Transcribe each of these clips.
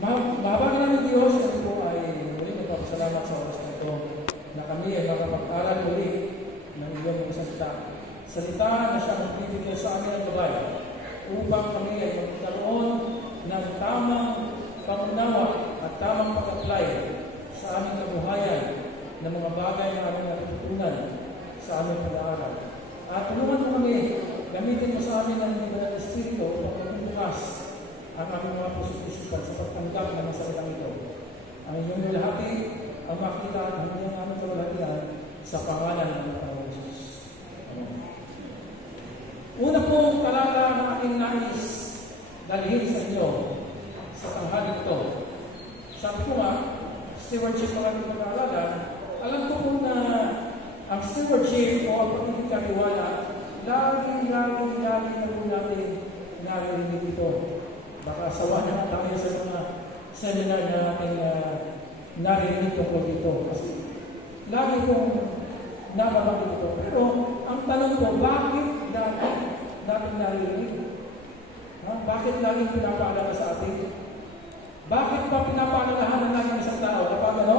Mahabang namin Diyos, kami po ay muli nagpapasalamat sa oras na ito na kami ay makapag-aral muli ng iyong mga salita. Salita na siyang magbibigay sa amin ang gabay upang kami ay magkaroon ng tamang pangunawa at tamang pag-apply sa aming kabuhayan ng mga bagay na aming natutunan sa aming pag-aaral. At tulungan mo kami, gamitin mo sa amin ang Banal na Espiritu upang magbukas ang aming mga puso-isipan sa pagtanggap ng mga salitang ito. Ang inyong nilahati, ang makita at ang inyong aming kawalhatian sa pangalan ng Panginoon Jesus. Amen. Una pong talata ng aking nais dalhin sa inyo sa tanghali ito. Sabi ko nga, stewardship ng ating pag-aaralan, alam ko po na ang stewardship o ang pagkikatiwala, lagi na po natin narinig ito. Baka sawa na tayo sa mga seminar na ating narinig ko po dito. Kasi lagi kong nababanggit ito. Pero ang tanong ko, bakit natin narinig? Bakit laging pinapaalala sa atin? Bakit pa pinapaalalahanan natin isang tao? Kapag ano?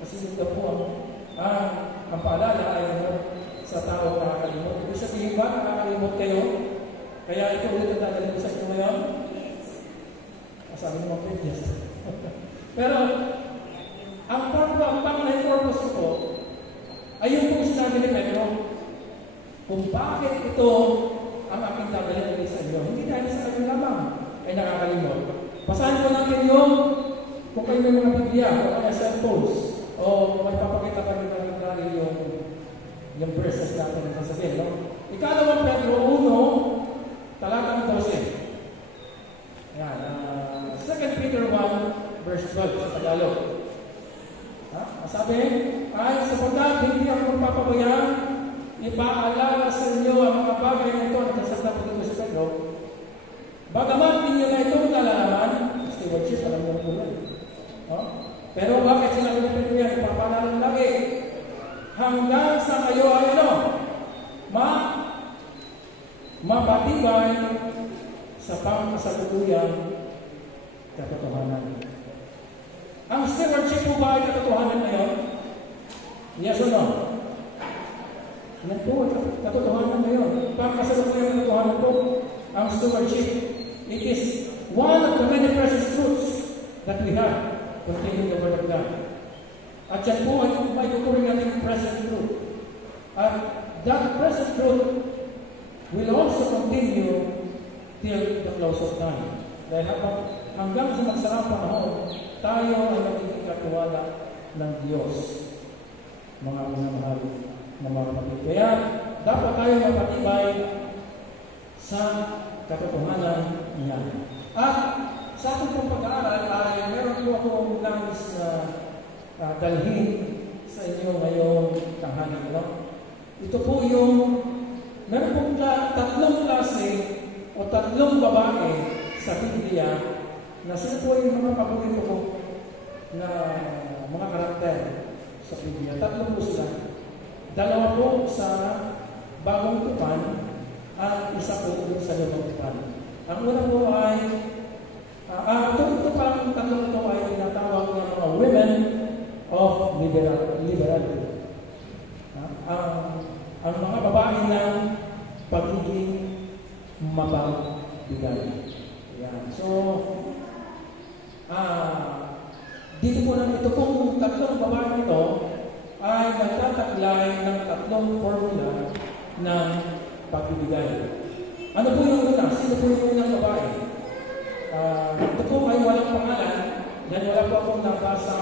Kasi ito po ang paalala ay sa tao nakakalimot. Ibig sabihin ba, nakakalimot kayo? Kaya ito ulit ang dadalhin sa inyo ngayon? Sabi naman po, yes. Pero, ang pangunahing purpose ko ay yung kung sinabi ni Pedro, kung bakit ito ang aking dadalhin sa inyo. Hindi dahil sa kanyang lamang ay nakakalimot. Basahin ko natin yung kung kayo may mga Biblia o kaya cellphones o may papakita ka rin natin yung verses natin na sasabihin. No? Ikalawang Pedro 1, talatang 12. Yan. 2 Peter 1, verse 12 sa Tagalog. Sabi, ay sapagkat hindi ako magpapabayaan, ipaalala sa inyo ang mga bagay na ito at nasagda po dito sa Pedro. Bagamat ninyo na itong nalalaman, stewardship, alam mo po yan. Pero bakit sinabi ni Pedro yan? Ipapaalala lagi. Hanggang sa kayo ay ano? Mapatibay sa pangkasalukuyang katotohanan. Ang stewardship po ba ay katotohanan na yun? Yes or no? Yan po, katotohanan na yun. Pangkasalukuyang katotohanan po, ang stewardship. It is one of the many precious truths that we have containing the Word of God. At yan po ay tuturing natin present truth. At that present truth will also continue till the close of time. Dahil hanggang sa magsarang panahon, tayo ay magiging katiwala ng Diyos. Mga minamahal na mga kapatid. Kaya dapat tayo mapatibay sa katotohanan niya. At sa ating pong pag-aaral ay meron po akong nais na dalhin sa inyo ngayong tanghali. Ito po yung meron pong tatlong klase o tatlong babae sa Biblia na sila po yung mga paborito ko na mga karakter sa Biblia. Tatlo po sila. Dalawa po sa Bagong Tipan at isa po sa Lumang Tipan. Ang una po ay ito parang tatlong ito ay tinatawag ng mga women of liberality. Ang mga babae ng pagiging mapagbigay. Yan. So, dito po lang ito pong tatlong babae ito ay nagtataglay ng tatlong formula ng pagbibigay. Ano po yung una? Sino po yung unang babae? Ito po ay walang pangalan. Yan wala po akong nabasa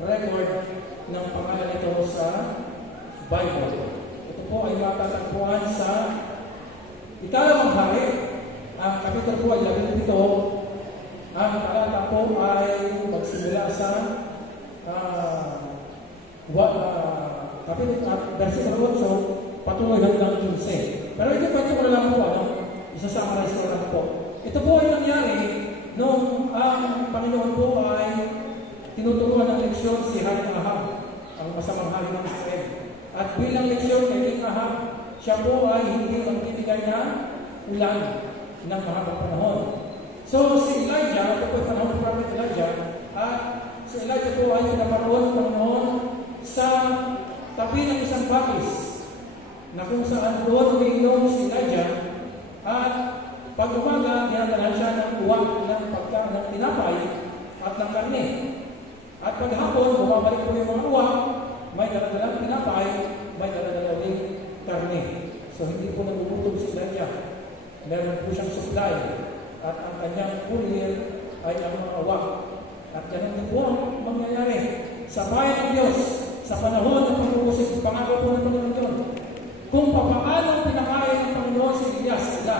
record ng pangalan ito sa Bible. Ito po ay matatagpuan sa Ikalawang Hari. Ang kapitulo po ay 17. Ang talata po ay magsimula sa versikulo 8 patuloy hanggang 15. Pero ito pwede ko na lang po isa-summarize ko lang po. Ito po ay nangyari nung ang Panginoon po ay tinuturuan ng leksyon si Haring Ahab, ang masamang hari ng Israel. At bilang leksyon kay King Ahab, siya po ay hindi magbibigay na ulan ng mahabang panahon. So, si Elijah, ito po yung panahon ng Prophet Elijah, at si Elijah po ay pinaparoon ng Panginoon sa tabi ng isang bakis na kung saan doon umiinom si Elijah at pag umaga, dinadalan siya ng uwak ng tinapay at ng karne. At paghapon, bumabalik po yung mga uwak, may daladalang tinapay, may daladalang karne. So, hindi po nagugutom si Elijah. Meron po siyang supply. At ang kanyang courier ay ang mga uwak. At ganun din po ang mangyayari sa bayan ng Diyos sa panahon ng pag-uusip. Pangako po ng Panginoon yun. Kung papaano pinakain ng Panginoon si Elias sila,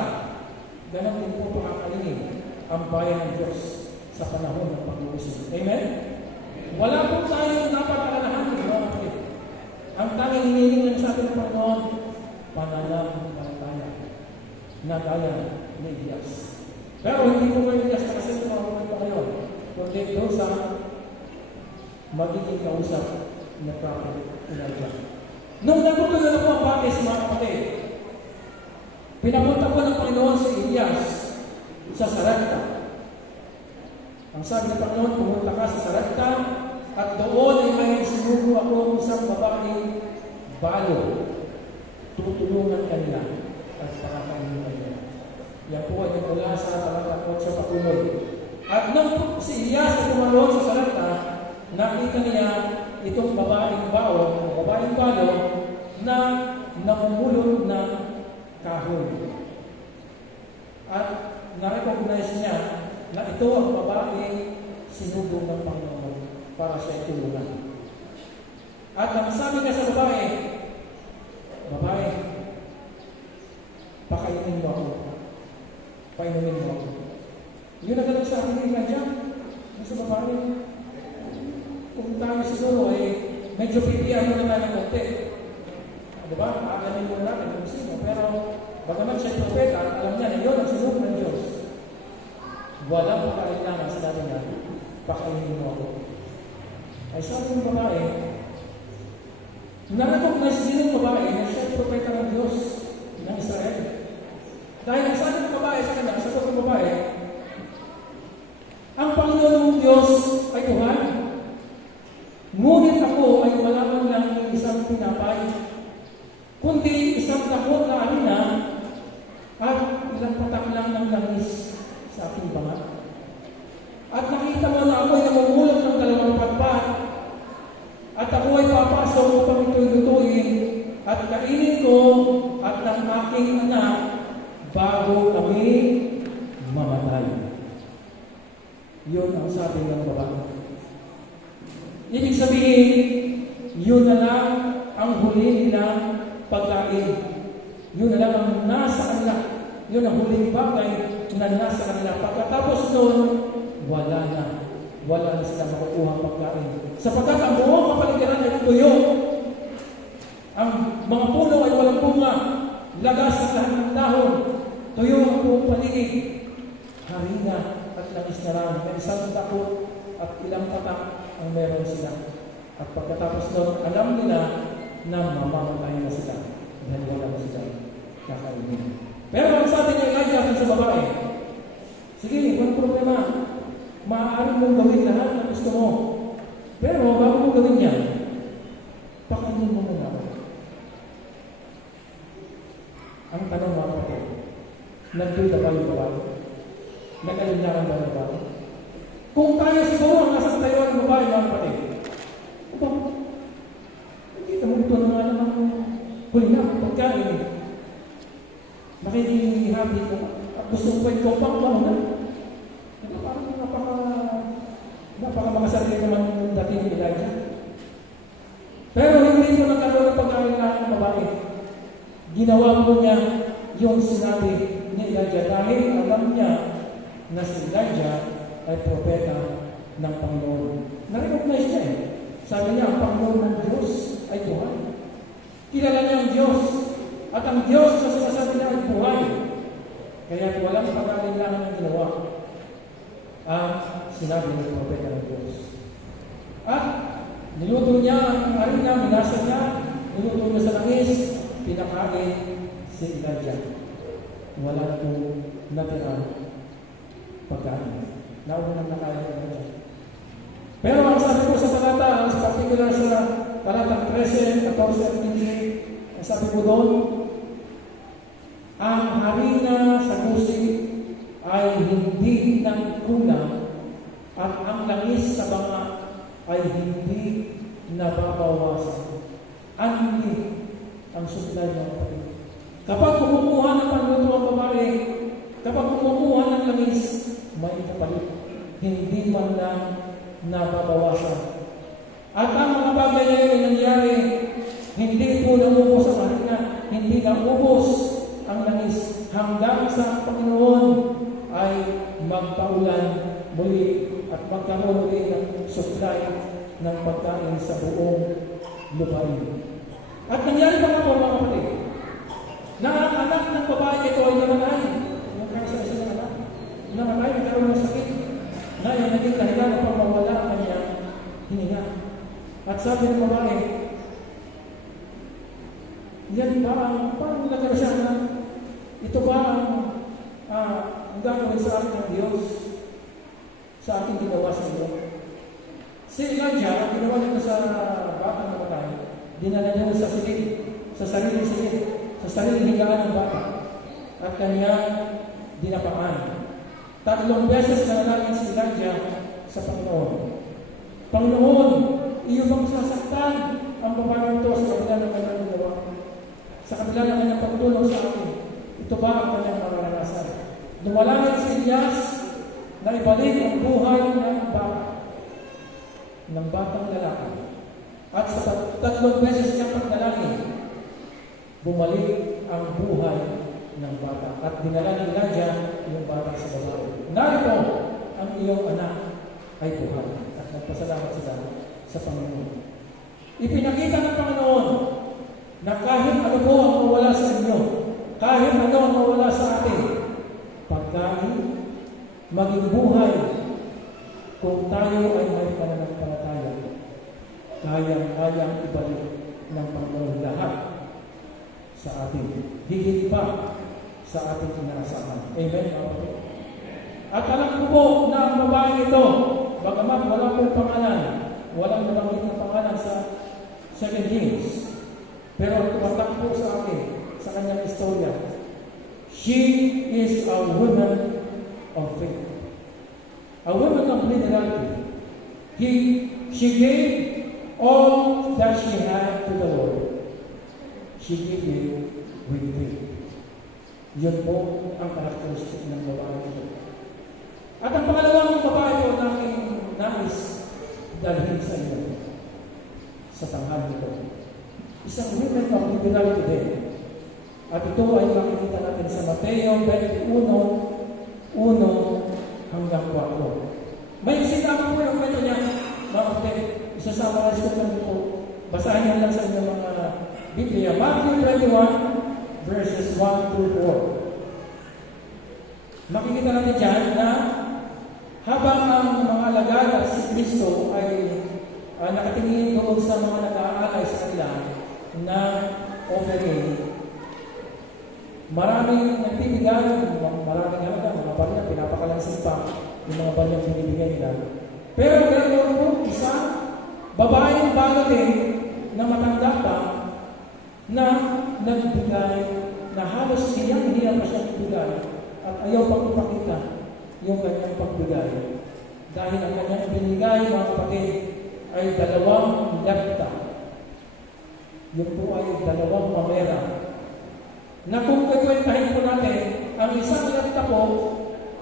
ganun din po pakakalingin ang bayan ng Diyos sa panahon ng pag-uusip. Amen? Wala po tayong dapat alalahanin, mga kapatid. Ang tanging hiniling ng sa atin ng Panginoon, pananampalataya na gaya ni Elias. Pero hindi po kayo Elias kasi ito mga pa ngayon, kundi doon sa magiging kausap na Prophet Elijah. Nung naputuloy na po ang bakis, mga kapatid, pinapunta po ng Panginoon si Elias sa Sarepta. Ang sabi ng Panginoon, pumunta ka sa Sarepta at doon ay may sinugo ako isang babaeng balo. Tutulungan kanila at pakakainin kanila. Yan po ay nagmula sa talaga 8 patuloy. At nung si Elias ay pumaroon sa Sarepta, nakita niya itong babaeng bao o babaeng balo na namumulot ng kahoy. At na-recognize niya na ito ang babaeng sinugong ng Panginoon para siya itulungan. At ang sabi niya sa babae, babae, pakainin mo ako. Painumin mo ako. Yun na ganun sa akin nga dyan. Sa babae, kung tayo siguro ay medyo pipiyan mo na tayo ng konti. Diba? Aalamin mo natin kung sino. Pero bagaman siya propeta, alam niya na yun ang sinugong ng Diyos. Walang pakailangan sa dati niya, pakainin mo ako. Ay sabi ng babae, na-recognize din ng babae na siya propeta ng Diyos ng Israel. Dahil ang sabi ng babae sa kanya, sagot ng babae, ang Panginoon ng Diyos ay Tuhan. Ngunit ako ay wala man lang isang pinapay, kundi isang takot na harina at ilang patak lang ng langis sa aking bangat. At nakita mo na ako ay namumulot ng 2 patpat at ako ay papasok upang ito'y lutuin at kainin ko at ng aking anak bago kami mamatay. Yun ang sabi ng babae. Ibig sabihin, yun na lang ang huli nilang pagkain. Yun na lang ang nasa kanila. Yun ang huling bagay na nasa kanila. Pagkatapos doon, wala na. Wala na sila makukuha ang pagkain. Sapagkat ang buong kapaligiran ay tuyo. Ang mga puno ay walang bunga. Lagas ang lahat ng dahon. Tuyo ang buong paligid. Harina at langis na lang. May isang takot at ilang patak ang meron sila. At pagkatapos doon, alam nila na mamamatay na sila. Dahil wala na sila kakainin. Pero ang sabi ni Elijah sa babae, sige, walang problema. Maaari mong gawin lahat na gusto mo. Pero bago mong gawin yan, pakainin mo muna ako. Ang tanong mga kapatid, nagduda ba yung babae? Nagalinyaran ba yung babae? Kung tayo siguro ang nasa tayo ng babae mga kapatid, nakita mo ito na nga naman huli na pagkain. Makikihabi ko at gusto ko ito pang na. Parang mga sarili naman yung dati ni Elijah. Pero hindi ko nagkaroon ng pag-aalinlahan ng babae. Ginawa po niya yung sinabi ni Elijah dahil alam niya na si Elijah ay propeta ng Panginoon. Na-recognize niya eh. Sabi niya, ang Panginoon ng Diyos ay Tuhan. Kilala niya ang Diyos. At ang Diyos na sinasabi niya ay buhay. Kaya walang pag-aalinlahan ng ginawa ang sinabi ng propeta ng Diyos. At niluto niya ang harina, minasa niya, niluto niya sa langis, pinakain si Elijah. wala po natira pagkain. Nauna na kaya ko na. Pero ang sabi ko sa talata, sa particular sa talatang 13, 14 at 15, ang sabi ko doon, ang harina sa gusi ay hindi nang kulang at ang langis sa banga ay hindi nababawasan. Anli ang supply ng kapatid. Kapag kumukuha ng panluto ang babae, kapag kumukuha ng langis, may kapalit. Hindi man lang nababawasan. At ang mga bagay na yun nangyari, hindi po naubos ang harina, hindi naubos ang langis hanggang sa Panginoon ay magpaulan muli at magkaroon muli ng supply ng pagkain sa buong lupain. At nangyari pa nga po mga kapatid, na ang anak ng babae ito ay namatay. Yung kaya sa anak, namatay, nagkaroon ng sakit na yung naging dahilan upang mawala ang kanyang hininga. At sabi ng babae, yan ba ang parang nagkaroon siya na ito ba ang gagawin sa akin ng Diyos sa ating ginawa sa iyo? Si Elijah, ginawa niya sa bata na matay, dinala niya sa sarili higaan ng bata at kanyang dinapaan. 3 beses na nalangin si Elijah sa Panginoon. Panginoon, iyo bang sasaktan ang babae ito sa kabila ng kanyang ginawa? Sa kabila ng kanyang pagtulong sa akin, ito ba ang kanyang mararanasan? Dumalangin si Elias na ibalik ang buhay ng batang lalaki. At sa 3 beses niyang pagdalangin, bumalik ang buhay ng bata. At dinala ni Elijah yung bata sa babae. Narito ang iyong anak ay buhay. At nagpasalamat sila sa Panginoon. Ipinakita ng Panginoon na kahit ano po ang mawala sa inyo, kahit ano ang mawala sa atin, pagkain, maging buhay, kung tayo ay may pananampalataya, kayang-kayang ibalik ng Panginoon lahat sa atin. Higit pa sa ating inaasahan. Amen? At alam ko po na ang babae ito, bagamat walang pong pangalan, walang nabanggit na pangalan sa 2 Kings, pero tumatak po sa akin, sa kanyang istorya, she is a woman of faith. A woman of liberality. She gave all that she had to the Lord. She gave it with faith. Yun po ang karakteristik ng babae ito. At ang pangalawang babae ito namin nais dalhin sa inyo sa tanghali ito. Isang woman of liberality din. At ito ay makikita natin sa Mateo 21:1 hanggang 4. May sinabi po yung kwento niya, mga kapatid, isasama na siya po. Basahin niyo lang sa inyong mga Biblia. Matthew 21, verses 1 to 4. Makikita natin dyan na habang ang mga alagad at si Kristo ay nakatingin doon sa mga nag-aalay sa kanila na offering, maraming nagbibigay, maraming halaga, mga barya, pinapakalansin pa yung mga baryang binibigay nila. Pero ganoon po, isang babaeng bagaling na matanda pa na nagbigay, na halos hiyang-hiya pa siya nagbigay at ayaw pang ipakita yung kanyang pagbigay. Dahil ang kanyang binigay, mga kapatid, ay 2 lakta. Yun po ay 2 pamera. Na kung kikwentahin po natin, ang isang lakta po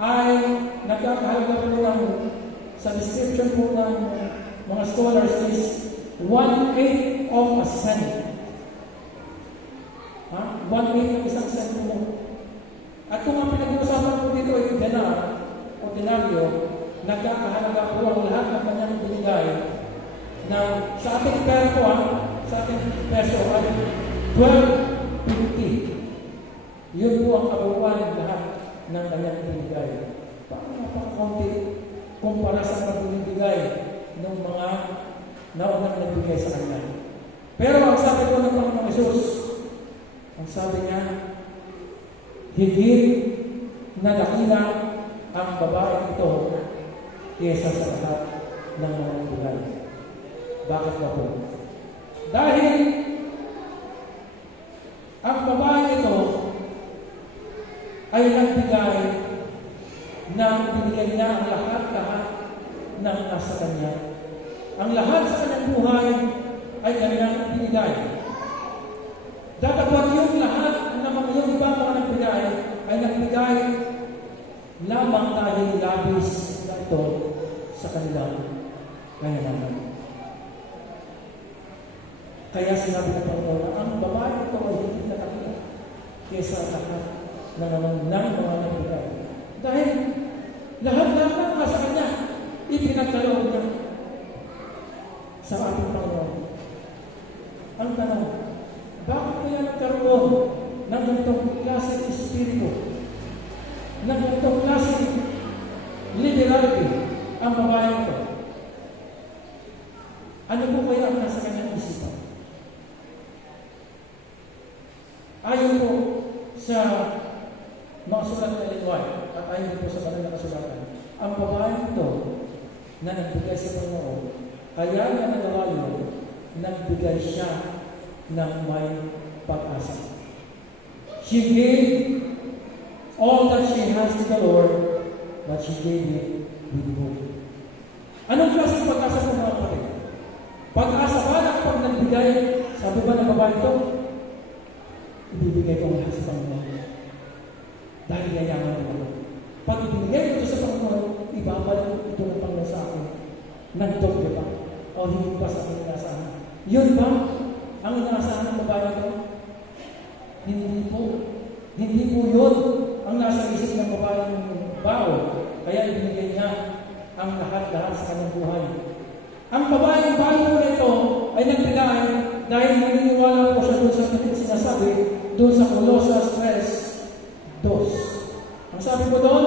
ay nagkakahalaga po ng, sa description po ng mga scholars is 1/8 of a cent. 1/8 ng isang cent po. At kung ang pinag-uusapan po dito ay dinar o denaryo, nagkakahalaga po ang lahat ng kanyang binigay na sa ating pera po, sa ating peso ay 12.50. Yun po ang kabuuan ng lahat ng kanyang binigay. Parang napaka-konti kumpara sa pagbibigay ng mga naunang nagbigay sa kanya. Pero ang sabi po ng Panginoong Hesus, ang sabi niya, higit na dakila ang babae ito kaysa sa lahat ng mga nagbigay. Bakit ba po? Dahil ang babae ito ay nagbigay na binigay niya ang lahat-lahat ng nasa kanya. Ang lahat sa kanyang buhay ay kanyang binigay. Dapat wag yung lahat na mga yung ibang mga nagbigay ay nagbigay lamang dahil labis na ito sa kanilang kayamanan. Kaya sinabi ng Panginoon na ang babae ito ay hindi nakakita kaysa lahat ng mga nagbigay. Dahil lahat-lahat na nasa kanya, ipinagkaloob niya sa ating Panginoon. Ang tanong, bakit kaya nagkaroon ng ganitong klase ng espiritu, ng ganitong klase ng liberality ang babae ito? Ano po kaya ang nasa kanyang isipan? Ayon po sa mga sulat na Lingway at ayon po sa banal na kasulatan, ang babae ito na nagbigay sa Panginoon, kaya na nagawa yun, nagbigay siya ng may pag-asa. She gave all that she has to the Lord, but she gave it with hope. Anong klaseng pag-asa po mga kapatid? Pag-asa ba na kapag nagbigay, sabi ba ng babae ito, ibibigay ko lahat sa Panginoon. Dahil yayaman ko. Pag ibinigay ito sa Panginoon, ibabalik ito ng Panginoon sa akin. Nagdog ba? O hindi pa sa akin inaasahan? Yun ba ang inaasahan ng babae ito? Hindi po. Hindi po yun ang nasa isip ng babae ng bao. Kaya ibinigay niya ang lahat-lahat sa kanyang buhay. Ang babaeng bao na ito ay nagbigay dahil naniniwala po siya doon sa sinasabi doon sa Colossus 3:2. Ang sabi ko doon,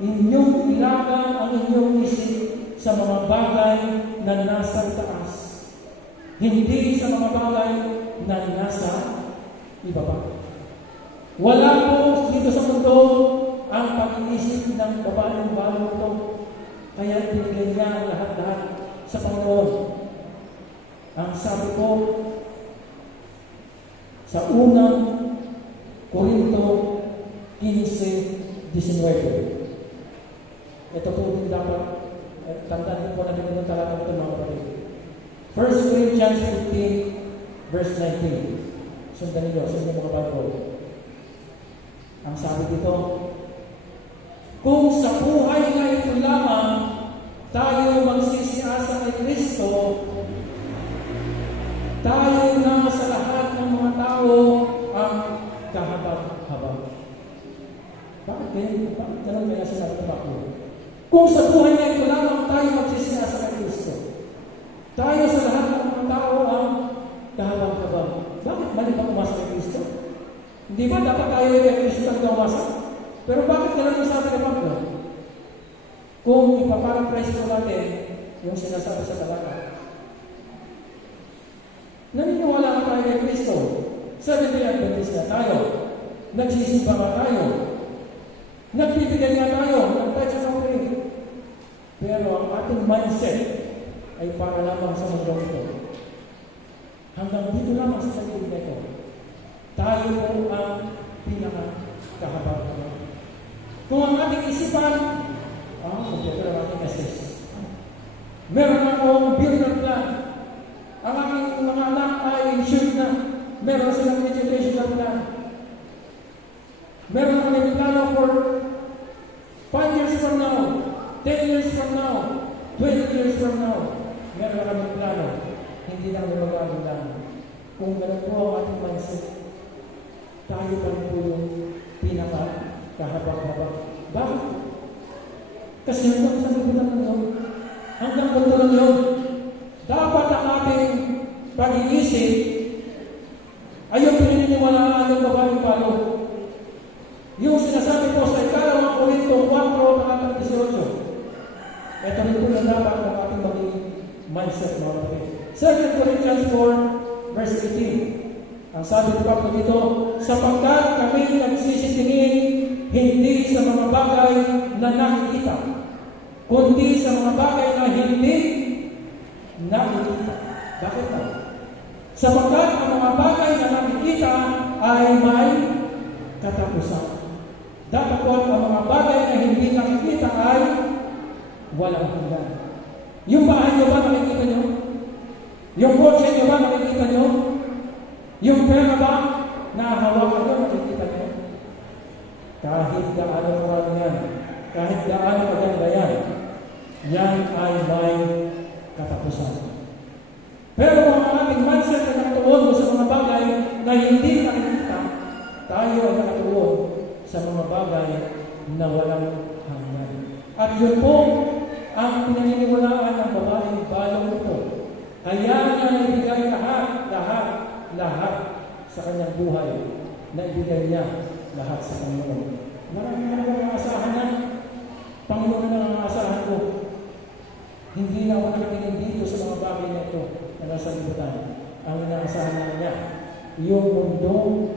inyong ilagan ang inyong isip sa mga bagay na nasa taas, hindi sa mga bagay na nasa ibaba. Wala po dito sa mundo ang pag-iisip ng babaeng balo ito. Kaya binigay niya ang lahat-lahat sa Panginoon. Ang sabi ko sa unang Korinto 15:19. Ito po din dapat tandaan po natin ng talata ito mga kapatid. 1 Corinthians 15:19. Sundan niyo, sundan mga Bible. Ang sabi dito, kung sa buhay na ito lamang tayo magsisiasa kay Kristo, tayo na sa lahat ng mga tao ang kahabag-habag. Bakit ganun kaya sinabi ng Panginoon? Kung sa buhay na ito lamang tayo magsisiasa kay Kristo, tayo sa lahat ng mga tao ang kahabag-habag. Bakit mali ba umasa kay Kristo? Hindi ba dapat tayo kay Kristo ang umasa? Pero bakit ganun ang sabi ng Panginoon? Kung ipaparaphrase ko natin yung sinasabi sa talata, naniniwala ka tayo kay Kristo. Seventh-day Adventist na tayo. Nagsisimba ka tayo. Nagbibigay nga tayo. Nag-tithe sa offering. Pero ang ating mindset ay para lamang sa mundong ito. Hanggang dito lamang sa sarili nito. Tayo po ang pinaka-kahabag-habag. Kung ang ating isipan, kompleto ang ating assess. Meron akong builder plan. Ang aking mga anak ay insured na. Meron silang educational plan. Meron kami plano for 5 years from now, 10 years from now, 20 years from now. Meron kami plano. Hindi na kami mag-aagal lang. Kung ganun po ang ating mindset, tayo pa rin po yung pinaka-kahabag-habag. Bakit? Kasi hanggang sa nabitan ng yun, hanggang ganito lang yun, dapat ang ating pag-iisip ay yung pininiwalaan ng babaeng palo. Yung sinasabi po sa ikalawang Korinto 4:18. Ito rin po yung dapat ng ating maging mindset mga kapatid. 2 Corinthians 4:18. Ang sabi ng Pablo dito, sapagkat kami nagsisitingin hindi sa mga bagay na nakikita, kundi sa mga bagay na hindi nakikita. Bakit ba? Sapagkat ang mga bagay na nakikita ay may katapusan. Dapat po ang mga bagay na hindi nakikita ay walang hanggan. Yung bahay nyo ba nakikita nyo? Yung kotse nyo ba nakikita nyo? Yung pera ba na hawakan nyo nakikita nyo? Kahit gaano karami yan, kahit gaano maganda yan, yan ay may katapusan. Pero ang ating mindset na nakatuon sa mga bagay na hindi nakikita, tayo ay nakatuon sa mga bagay na walang hanggan. At yun po ang pinaniniwalaan ng babaeng balong ito. Kaya niya naibigay lahat sa kanyang buhay. Naibigay niya lahat sa Panginoon. Maraming mga asahan na. Panginoon na ang asahan ko. Hindi na ako nakatingin dito sa mga bagay na ito na nasa libutan. Ang inaasahan na niya, yung mundong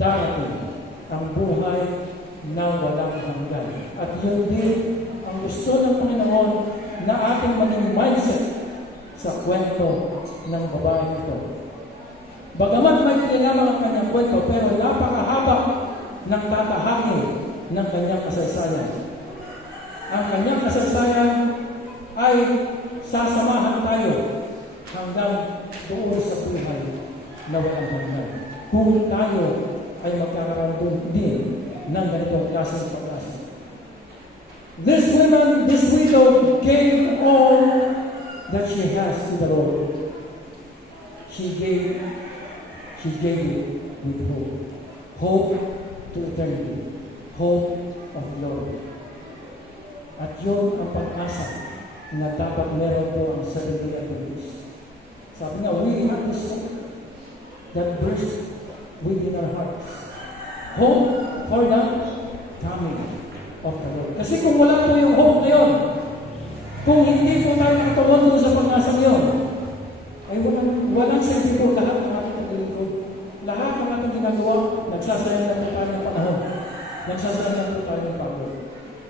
darating, ang buhay na walang hanggan. At yun din ang gusto ng Panginoon na ating maging mindset sa kwento ng babae ito. Bagamat may kinalaman ang kanyang kwento, pero napakahaba ng tatahakin ng kanyang kasaysayan. Ang kanyang kasaysayan ay sasamahan tayo hanggang doon sa buhay na walang hanggan. Kung tayo ay magkakaroon din ng ganitong klaseng pagkasa. This widow gave all that she has to the Lord. She gave it with hope. Hope to eternity. Hope of glory. At yun ang pag-asa na dapat meron po ang sarili at Diyos. Sabi nga, we have this hope that bursts within our hearts. Hope for the coming of the Lord. Kasi kung wala po yung hope na yun, kung hindi po tayo nakatuon doon sa pag-asa yun, ay walang sensi po lahat ng ating paglilingkod. Lahat ng ating ginagawa, nagsasayang na po tayo ng panahon. Nagsasayang na po tayo ng pagod.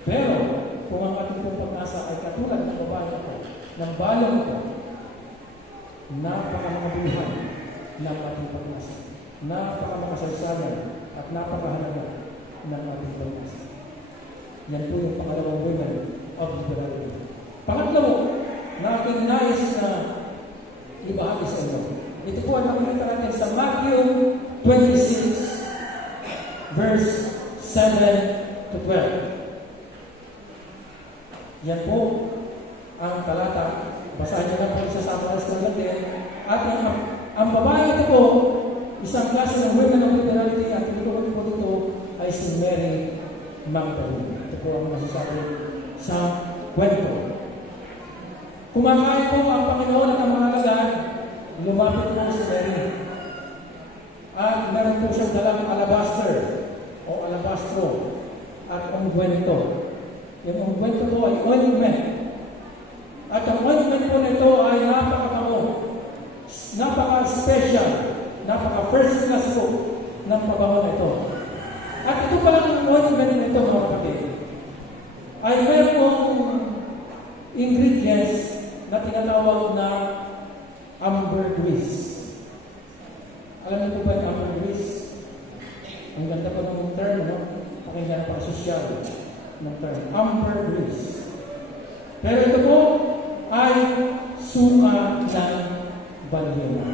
Pero, kung ang ating pong pag-asa ay katulad ng babae ito, ng balong ito, napaka-mabuhay ng ating pag-asa. Napaka-makasaysayan at napakahalaga ng ating pag-asa. Yan po yung pangalawang women of liberality. Pangatlo, na aking nais na ibahagi sa inyo. Ito po ang makikita natin sa Matthew 26, verse 7 to 12. Yan po ang talata. Basahin niyo na po isa sa Apostles ng Latin. At ang babae ito po, isang klase ng women of liberality at tinutukoy po dito ay si Mary Magdalene. Ito po ang masasabi sa kwento. Kumakain po ang Panginoon at ang mga alagad, lumapit po si Mary. At meron po siyang dalang alabaster o alabastro at ungwento. Yung ungwento po ay ointment. At ang ointment po nito ay napakabango, napaka-special, napaka-first class po ng pabango nito. At ito pala ang ointment nito, mga kapatid, ay mayroong ingredients na tinatawag na ambergris. Alam niyo po ba yung ambergris? Ang ganda po ng term, no? Pakinggan pa sosyal ng term. Ambergris. Pero ito po ay suka ng balyena.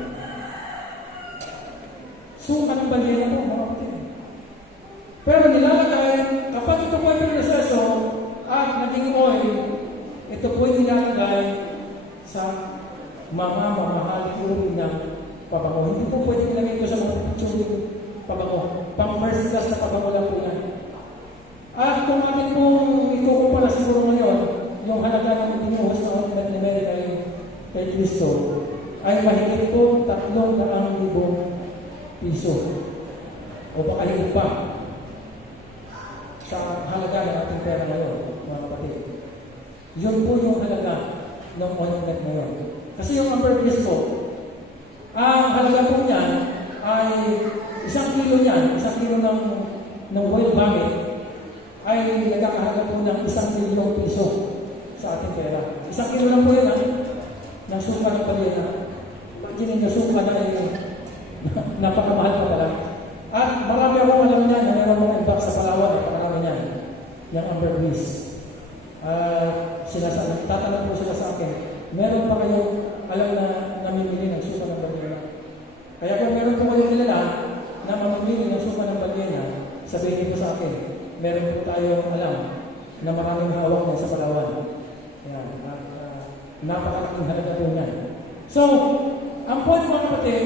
Suka ng balyena po, mga kapatid. Pero nilalagay, kapag ito po ay pinaseso at naging oil, ito po ay nilalagay sa mamahaling uri ng pabango. Hindi po pwede ilagay ito sa mga picturing pabango. Pang first class na pabango lang po yan. At kung atin pong ikukumpara siguro ngayon, yung halaga ng dinuhos na ointment ni Mary kay Kristo ay mahigit po 300,000 piso. O baka higit pa sa halaga ng ating pera ngayon, mga kapatid. Yun po yung halaga ng ointment ngayon. Kasi yung ambergris po, ang halaga po niyan ay 1 kilo niyan, 1 kilo ng wild vomit ay nagkakahalaga po ng 1,000,000 piso sa ating pera. 1 kilo lang po yan ng suka ng balyena. Imagine yung suka na ay napakamahal pa pala. At marami akong alam niya na meron mong impact sa Palawan, napakarami niyan, yung ambergris. Tatanong po sila sa akin, meron pa kayong alam na namimili ng suka ng balyena? Kaya kung meron po kayong kilala na mamimili ng suka ng balyena, sabihin niyo sa akin, meron po tayong alam na maraming hawak na sa Palawan. Yan, napakalaking halaga po niyan. So, ang point mga kapatid,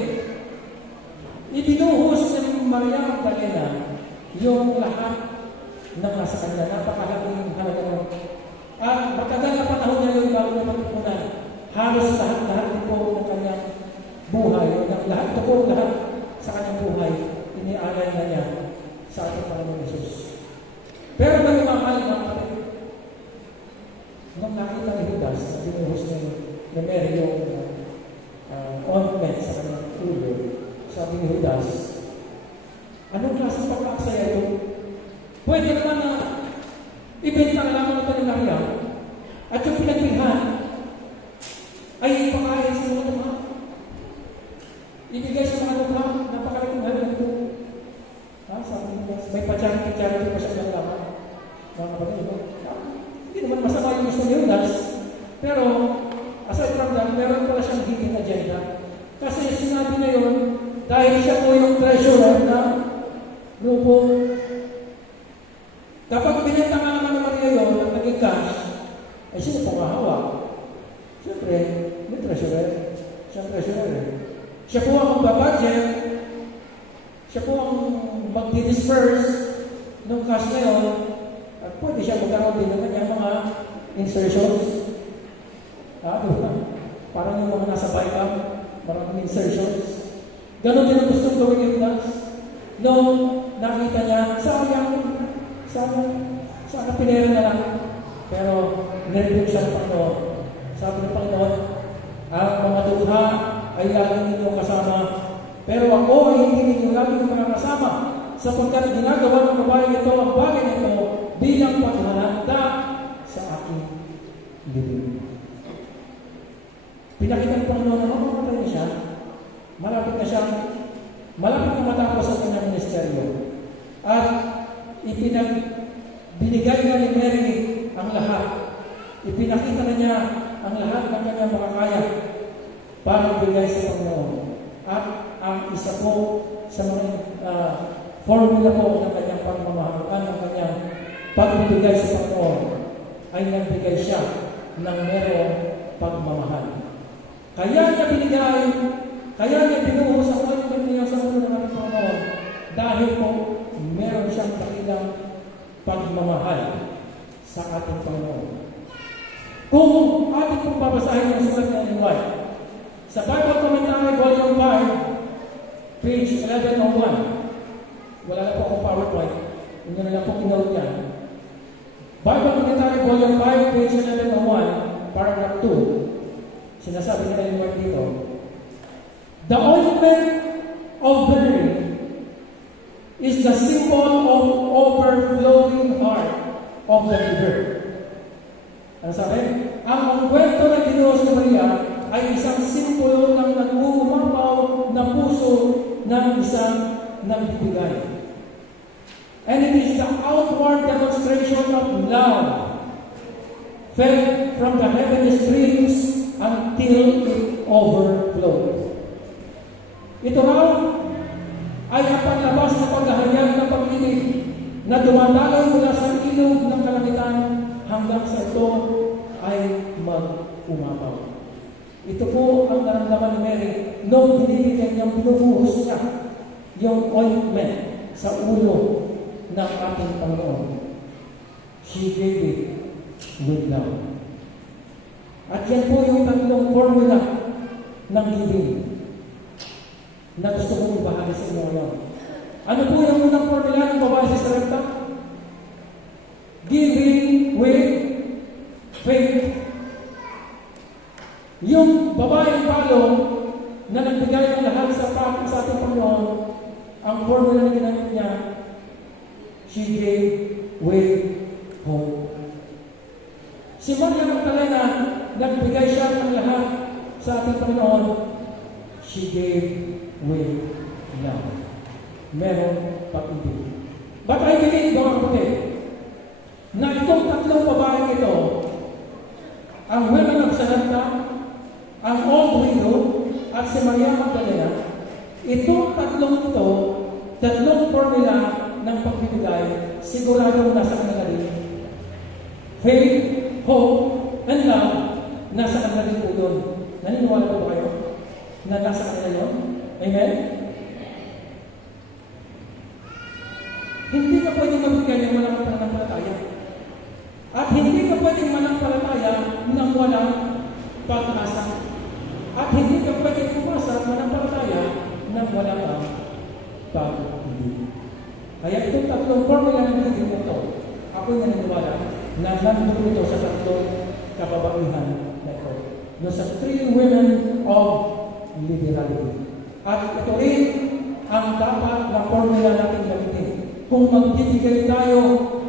ibinuhos ni Maria Magdalena yung lahat ng nasa kanya. Napakalaking halaga mo. At matagal na panahon niya yung bago na pagpunan. Halos lahat din po ng kanyang buhay. Lahat sa kanyang buhay, inialay na niya sa ating Panginoon Jesus. Pero may mahal mga kapatid. Nung nakita ni Judas na binuhos ni Mary yung ointment sa kanyang ulo, sabi ni Judas, anong klaseng pagkakasaya ito? Pwede naman na ibenta na lamang ito ni Maria at yung pinagpilhan ay ipakain sa mga dukha. Ibigay sa mga dukha, napakalaking halaga ito. Sabi ni Judas, may pa-charity pa siya ng laman. Mga kapatid, hindi naman masama yung gusto ni Judas, pero aside from that, meron pala siyang hidden agenda. Kasi sinabi niya yun, dahil siya po yung treasurer na grupo. Kapag binenta nga naman ng Maria yun at naging cash, ay sino po mahawak? Siyempre, may treasurer. Siya treasurer. Siya po ang magbabudget. Siya po ang mag-disperse ng cash na yun. At pwede siya magkaroon din ng kanyang mga insertions. Diba? Parang yung mga nasa bike-up, maraming insertions. Ganon din ang gustong gawin ni Judas. Noong nakita niya, sana pinera na lang. Pero narinig siya ng Panginoon. Sabi ng Panginoon, ang mga dukha ay lagi ninyo kasama. Pero ako ay hindi ninyo lagi ninyo kasama. Sapagkat ginagawa ng babae ito ang bagay nito bilang paghahanda sa aking libing. Pinakita ng Panginoon na mamamatay na siya. Malapit na matapos ang kanyang ministeryo. At binigay na ni Mary ang lahat. Ipinakita na niya ang lahat ng kanyang makakaya para ibigay sa Panginoon. At ang isa po sa mga formula po ng kanyang pagmamahal, ng kanyang pagbibigay sa Panginoon ay nagbigay siya ng merong pagmamahal. Kaya niya binuhos ang ointment niya sa ulo ng ating Panginoon dahil po meron siyang dakilang pagmamahal sa ating Panginoon. Kung ating pong babasahin ang sulat ng Ellen White, sa Bible Commentary Volume 5, page 1101, wala na po akong PowerPoint, hindi na lang po kinote yan. Bible Commentary Volume 5, page 1101, paragraph 2, sinasabi ni Ellen White dito, the ointment of Mary is the symbol of overflowing heart of the giver. Ano sabi? Ang kwento ng binuhos ni Maria ay isang simbolo ng nag-uumapaw na puso ng isang nagbibigay. And it is the outward demonstration of love fed from the heavenly streams until it overflows. Ito raw ay ang panlabas na paghahayag ng pag-ibig na dumadaloy mula sa ilog ng kalamitan hanggang sa ito ay mag-umapaw. Ito po ang naramdaman ni Mary nung binibigyan niyang binubuhos niya yung ointment sa ulo ng ating Panginoon. She gave it with love. At yan po yung tatlong formula ng giving na gusto kong ibahagi sa inyo ngayon. Ano po yung unang formula ng babae sa Sarepta? Giving with faith. Yung babaeng palong na nagbigay ng lahat sa ating Panginoon, ang formula na ginamit niya, she gave with hope. Si Maria Magdalena, nagbigay siya ng lahat sa ating Panginoon, she gave with love. Meron pag-ibig. But I believe, mga kapatid, na itong tatlong babaeng ito, ang women of Sarepta, ang old widow, at si Maria Magdalena, itong tatlong formula ng pagbibigay, sigurado nasa kanila rin. Faith, hope, and love, nasa kanila rin po yun. Naniniwala po ba kayo na nasa kanila yun? Amen? Hindi ka pwedeng mabigyan ng walang pananampalataya. At hindi ka pwedeng manampalataya ng walang pag-asa. At hindi ka pwedeng pumasa manampalataya ng walang pag-ibig. Kaya itong tatlong formula ng bibig na ito, ako'y naniniwala na nandun ito sa tatlong kababaihan na ito. No, sa 3 women of liberality. At ito rin ang dapat na formula natin gamitin. Kung magbibigay tayo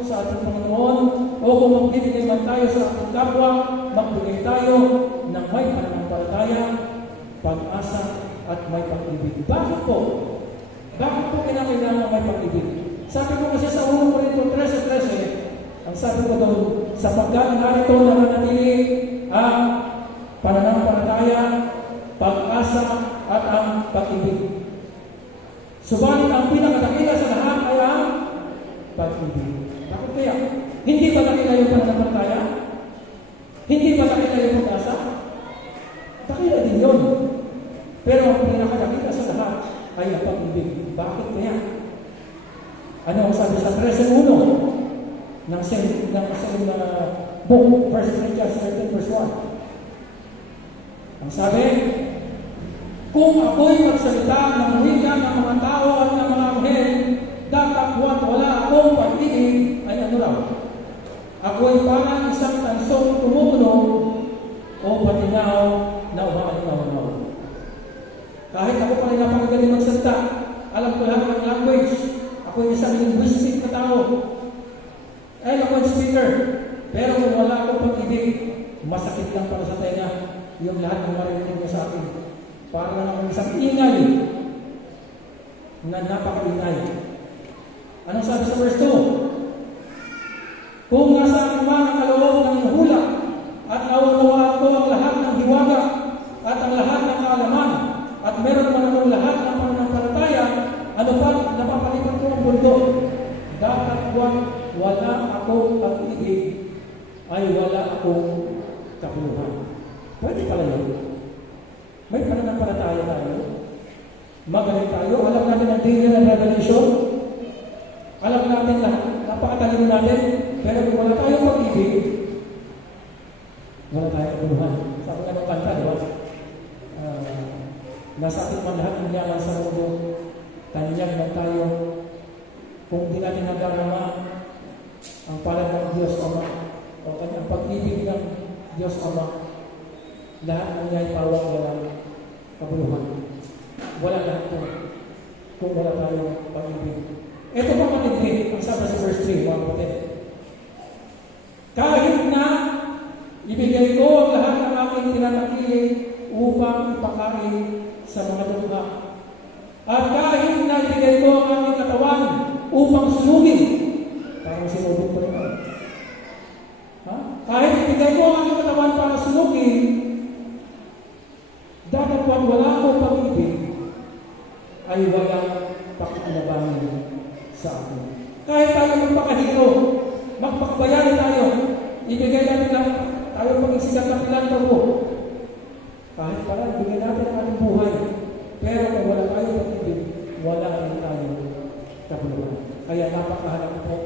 sa ating Panginoon o kung magbibigay man tayo sa ating kapwa, magbigay tayo ng may pananampalataya, pag-asa at may pag-ibig. Bakit po? Bakit po kinakailangan may pag-ibig? Sabi ko kasi sa 1 Corinto 13:13, ang sabi ko doon, sapagkat narito nananatili ang pananampalataya, pag-asa at ang pag-ibig. Subalit ang pinakadakila sa lahat ay ang pag-ibig. Bakit kaya? Hindi ba dakila yung pananampalataya? Hindi ba dakila yung pag-asa? Dakila din yun. Pero ang pinakadakila sa lahat ay ang pag-ibig. Bakit kaya? Ano ang sabi sa 13:1 ng same book, 1 Corinthians 13 verse 1? Ang sabi, kung ako'y magsalita ng wika ng mga tao at ng mga anghel, datapwat wala akong pag-ibig, ay ano raw? Ako'y parang isang tansong tumutunog o patinaw na umakalinaw-naw. Kahit ako pa rin napakagaling magsalita, alam ko lahat ng language, ako'y isang linguistic na tao, eloquent speaker, pero kung wala akong pag-ibig, masakit lang para sa tenga yung lahat ng marinig niya sa akin. Para lang akong isang ingay na napaka-ingay. Anong sabi sa verse 2? Kung nasa akin man ang kaloob ng hula at naunawaan ko ang lahat ng hiwaga at ang lahat ng kaalaman at meron man akong lahat ng pananampalataya, ano pa napapalipan ko ang mundo? Dapat wala akong pag-ibig ay wala akong kapuluhan. Pwede pala yun. May pananampalataya tayo. Magaling tayo. Alam natin ang daily na revelation. Alam natin lahat. Napakatalino natin. Pero kung wala tayong pag-ibig, wala tayong kapuluhan. Sabi nga ng kanta, di ba? Nasa ating man lahat ng yaman sa mundo. Tanyag lang tayo. Kung di natin nadarama ang palad ng Diyos Ama o ang pag-ibig ng Diyos Ama, lahat ng niya'y pawang walang kabuluhan. Wala lahat po kung wala tayong pag-ibig. Ito pa matindi, ang sabi sa verse 3, mga kapatid. Kahit na ibigay ko ang lahat ng aking tinatangkilik upang ipakain sa mga dukha. At kahit na ibigay ko ang aking katawan upang sunugin, parang sinugin ko naman. Kahit ibigay ko ang aking katawan para sunugin, dapat kung wala akong pag-ibig, ay walang pakikinabangan sa akin. Kahit tayo magpakahiro, magpakbayani tayo, ibigay natin lang tayo pag-isigat ng ilang tabo. Kahit pala, ibigay natin ang ating buhay. Pero kung wala tayo pag-ibig, wala rin tayo kabuluhan. Kaya napakahanap po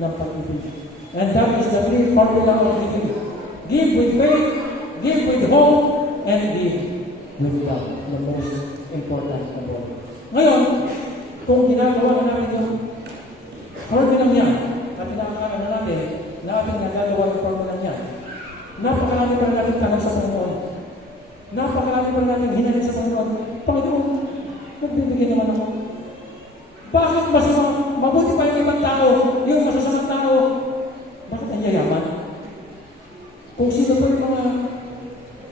ng pag-ibig. And that is the 3 formula of giving. Give with faith, give with hope, and give with love. The most important of all. Ngayon, kung ginagawa na natin yung formula niya, at pinakakala na natin na ating nagagawa yung formula niya, napakalami pa natin tanong sa Panginoon. Napakalami pa natin hinalit sa Panginoon. Panginoon, nagbibigay naman ako. Bakit mas mabuti pa yung ibang tao, yung masasamang tao? Bakit ang yayaman? Kung sino pa yung mga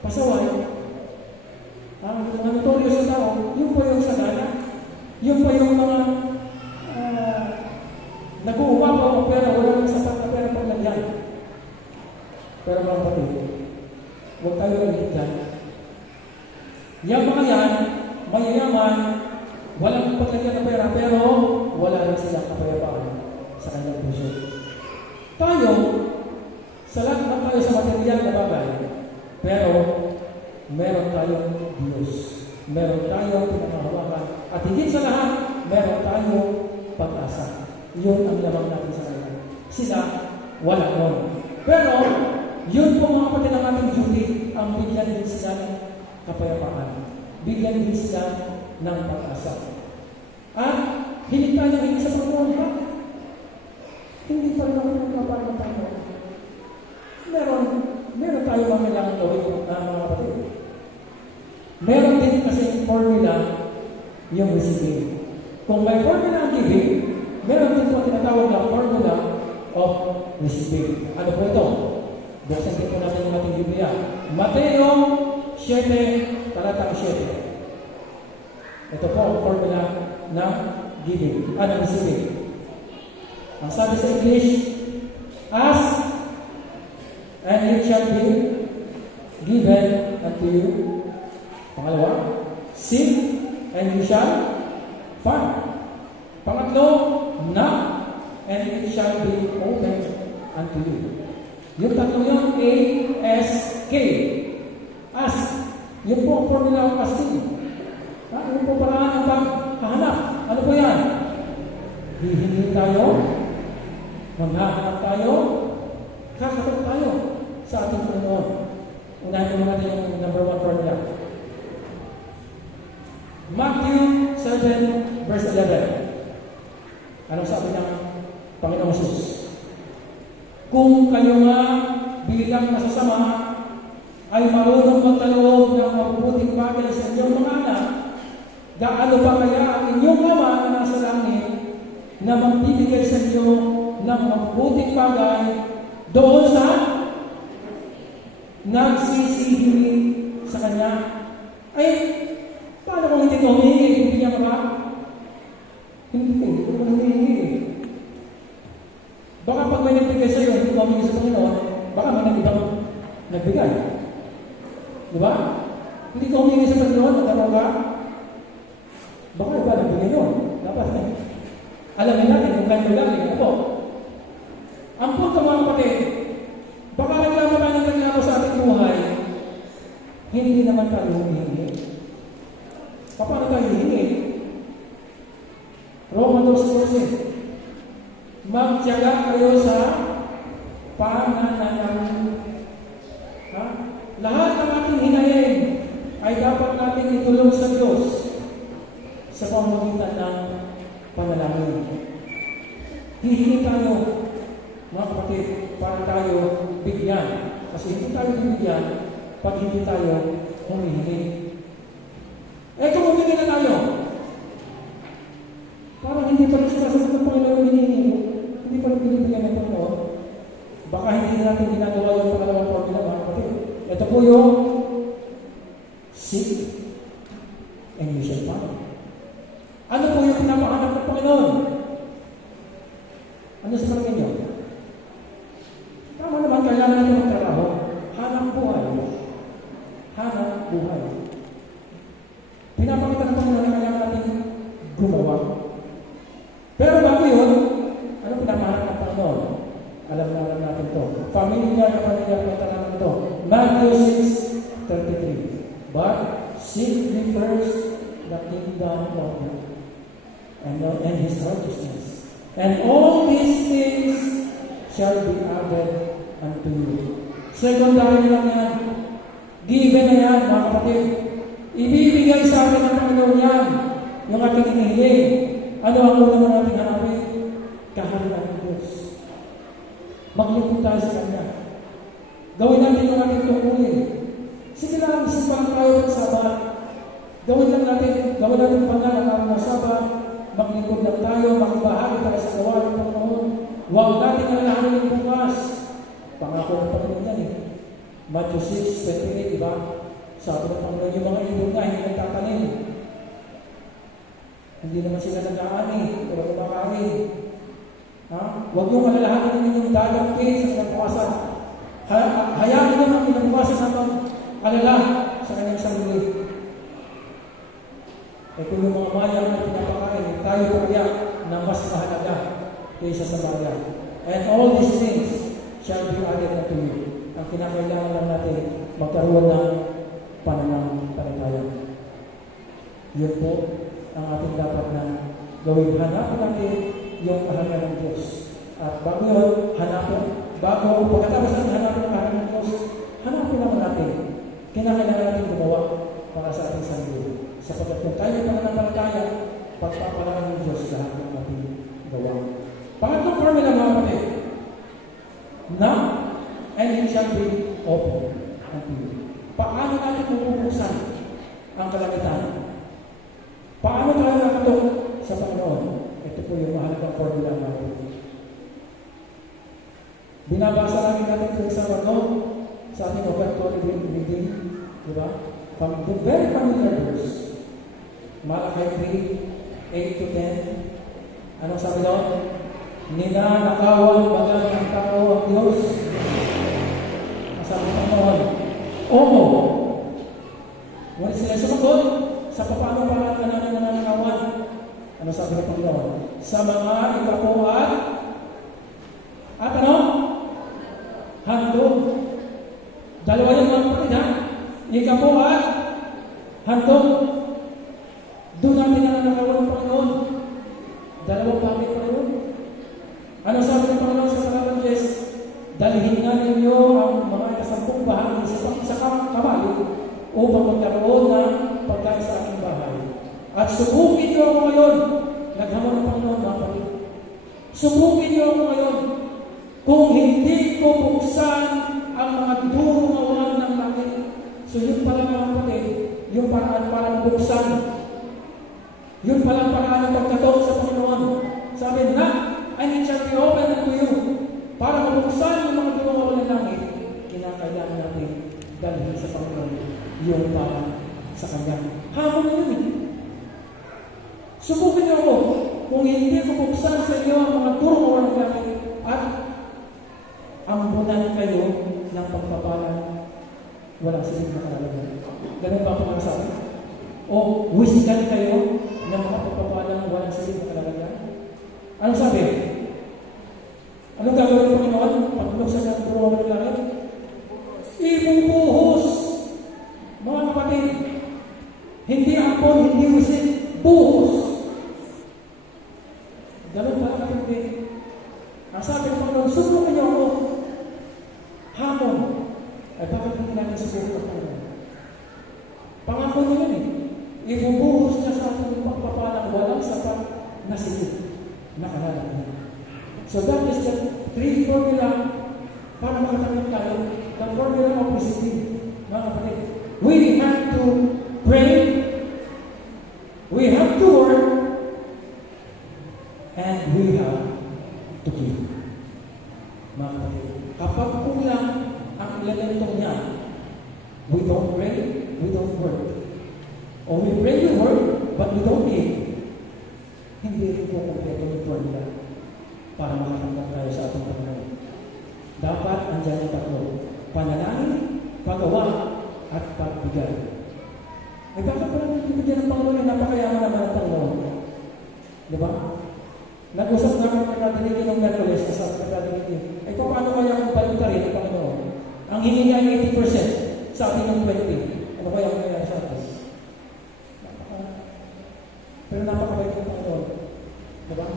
pasaway, ang mga notorious na tao, yung pa yung sagana, yung pa yung mga nag-uumapaw ng pera, wala nang sapat na pera paglagyan. Pero mga kapatid, huwag tayo ulit dyan. Yung mga yan, mayayaman, walang paglagyan ng pera, pero wala rin silang kapayapaan sa kanyang puso. Tayo, sa lahat na tayo sa material na bagay, pero meron tayong Diyos. Meron tayong pinakahawakan. At higit sa lahat, meron tayong pag-asa. Yun ang lamang natin sa kanya. Sila, wala nun. Pero, yun po mga kapatid ng ating duty, ang bigyan din sila ng kapayapaan. Bigyan din sila ng pag-asa. At, hindi tayo hindi sa Panginoon. Bakit? Hindi pa rin ako nagkapal ng Panginoon. Meron tayo mga kailangan gawin mga kapatid. Meron din kasi formula yung receiving. Kung may formula ang giving, meron din po tinatawag na formula of receiving. Ano po ito? Buksan din po natin yung ating Biblia. Mateo 7, talatang 7. Ito po ang formula ng giving. Ano receiving? Ang sabi sa English, ask and it shall be given unto you. Pangalawa, seek and you shall find. Pangatlo, knock and it shall be opened unto you. Yung tatlong yun, A-S-K. Ask. Yung po ang formula ng asking. Yung po paraan ng paghahanap. Ano po yan? Hihingi tayo, maghahanap tayo, kakatok tayo sa ating Panginoon. Unahin mo natin yung number 1 formula. Matthew 7, verse 11. Anong sabi ng Panginoong Jesus? Kung kayo nga bilang masasama ay marunong magkaloob ng mabubuting bagay sa inyong mga anak, gaano pa kaya ang inyong Ama na nasa langit na magbibigay sa inyo ng mabubuting bagay doon sa nagsisihiling sa Kanya? Ay, paano kung hindi ko humihingi? Bibigyan ka ba? Hindi ko humihingi. Baka pag may nagbigay sa iyo, hindi ko humihingi sa Panginoon, baka may ibang nagbigay. Di ba? Hindi ko humihingi sa Panginoon, nagkakaroon ka? Baka iba nagbigay yun. Dapat alamin natin kung ganito lang. Ano po? Ang punto mga kapatid, baka naglama tayo ng naglama sa ating buhay, hindi naman tayo humihingi. Paano tayo hihingi? Roma 12:14. Magtiyaga kayo sa pananalangin. Lahat ng ating hinayin ay dapat natin itulong sa Diyos sa pamamagitan ng panalangin. Hihingi tayo, mga kapatid, para tayo bigyan. Kasi hindi tayo bibigyan pag hindi tayo humihingi. Eh kung humingi na tayo, parang hindi pa rin sinasagot ng Panginoon hinihingi, hindi pa rin binibigyan ng Panginoon, baka hindi natin ginagawa yung pangalawang formula, mga kapatid. Ito po yung seek and you shall find. Ano po yung pinapahanap ng Panginoon? Ano sa mga inyo? Tama naman, kailangan natin magtrabaho. Hanap buhay. Hanap buhay. Pinapakita ng Panginoon na kailangan natin gumawa. Pero bago yun, ano pinapahanap ng Panginoon? Alam natin ito. Familiar pagkatalaman ito. Matthew 6:33. But seek ye first the kingdom of God and His righteousness. And all these things shall be added unto you. Secondary lang yan. Given na yan, mga kapatid. Ibibigay sa atin ng Panginoon yan. Yung ating hinihingi. Ano ang una mo natin hanapin? Kaharian ng Diyos. Maglingkod tayo sa Kanya. Gawin natin yung ating tungkulin. Sige lang, simbang tayo ng Sabat. Gawin lang natin gawin natin banal ang araw ng Sabat, maglingkod lang tayo, makibahagi tayo sa gawa ng Panginoon. Huwag natin alalahanin ng bukas. Pangako ng Panginoon yan eh. Matthew 6:28, diba? Sabi ng Panginoon, yung mga ibon nga, hindi nagtatanim. Hindi naman sila nag-aani, pero kumakain. Huwag yung alalahanin ninyong dadangkin sa kinabukasan. Hayaan nyo ang kinabukasan ng alala sa kanyang sarili. Kung yung mga mayang na pinapakain, tayo pa kaya na mas mahalaga kaysa sa bayan. And all these things shall be added unto you. Ang kinakailangan lang natin magkaroon ng pananampalataya. Yun po ang ating dapat na gawin. Hanapin natin yung kaharian ng Diyos. At bago yun, pagkatapos natin hanapin ang kaharian ng Diyos, hanapin naman natin. Kinakailangan natin gumawa para sa ating sarili. Sapagkat kung tayo pananampalataya, pagpapalaan ng Diyos lahat ng ating gawa. Pangatlong formula mga kapatid, knock and it shall be open unto you. Paano natin bubuksan ang kalangitan? Paano tayo nakatok sa Panginoon? Ito po yung mahalagang formula mga kapatid. Binabasa natin kung sa sa ating offertory reading, di ba? From the very familiar verse, Malachi 3:8 to 10. Anong sabi doon? Ninanakawan baga ng tao ang Diyos. Ang sabi ng Panginoon, Omo. Ngunit sila sumagot, sa paano paraan ka namin nananakawan? Ano sabi ng Panginoon? Sa mga ikapuan at ano? Handog. Dalawa yung mga kapatid, ha? Ikapuan, handog. Doon natin nananakawan ng Panginoon. Dalawang bakit pa rin. Ano sabi ng Panginoon sa Salatan Yes? Dalhin na ninyo ang mga 10 bahagi sa kamali upang magkaroon ng pagkain sa aking bahay. At subukin niyo ako ngayon. Naghamon ng Panginoon mga kapatid. Subukin niyo ako ngayon. Kung hindi ko buksan ang mga durungawan ng langit. So yun pala mga kapatid, yung paraan para buksan. Yun pala paraan ng pagkatok sa Panginoon. Sabi na, and it shall be open unto you. Para mabuksan yung mga durungawan ng langit, kinakailangan natin dalhin sa Panginoon yung para sa Kanya. Hamon na yun. Subukin niyo ako. Kung hindi ko buksan sa inyo ang mga durungawan ng langit at ambunan kayo ng pagpapalang walang silid na kalalagyan. Ganun ba ang sabi? O wisgan kayo ng mga pagpapalang walang silid na kalalagyan? Ano sabi? Anong gagawin ng Panginoon? Pagbuksan ng durungawan ng langit? Ibubuhos. Mga kapatid, hindi ampon, hindi wisin, buhos. Ganun pala kapatid. Ang sabi ng Panginoon, subukan niyo ako. Hamon. Ay bakit hindi natin subukan ang Panginoon? Pangako niya yun eh. Ibubuhos niya sa ating pagpapalang walang sapat na silid na kalalagyan. So that is the 3 formula para makatanggap tayo. The formula of receiving. Mga kapatid, we have to pray, we have to work, and we have to give. Mga kapatid, kapag kulang ang ilalantong niya, we don't pray, we don't work. Or we pray, we work, but we don't give. Hindi rin po kompleto yung formula para makatanggap tayo sa ating Panginoon. Dapat andyan yung tatlo. Panalangin, paggawa, at pagbigay. Ay bakit pala bibigyan ng Panginoon yung napakayaman naman ng Panginoon? Di ba? Nag-usap namin ng pagkadiligin ng Merkules sa pagkadiligin. Ay paano kaya kung baliktarin ng Panginoon? Ang hiningi niya ay 80%, sa atin yung 20%. Ano kaya ang kaya sa atin? Pero napakabait ng Panginoon. Di ba?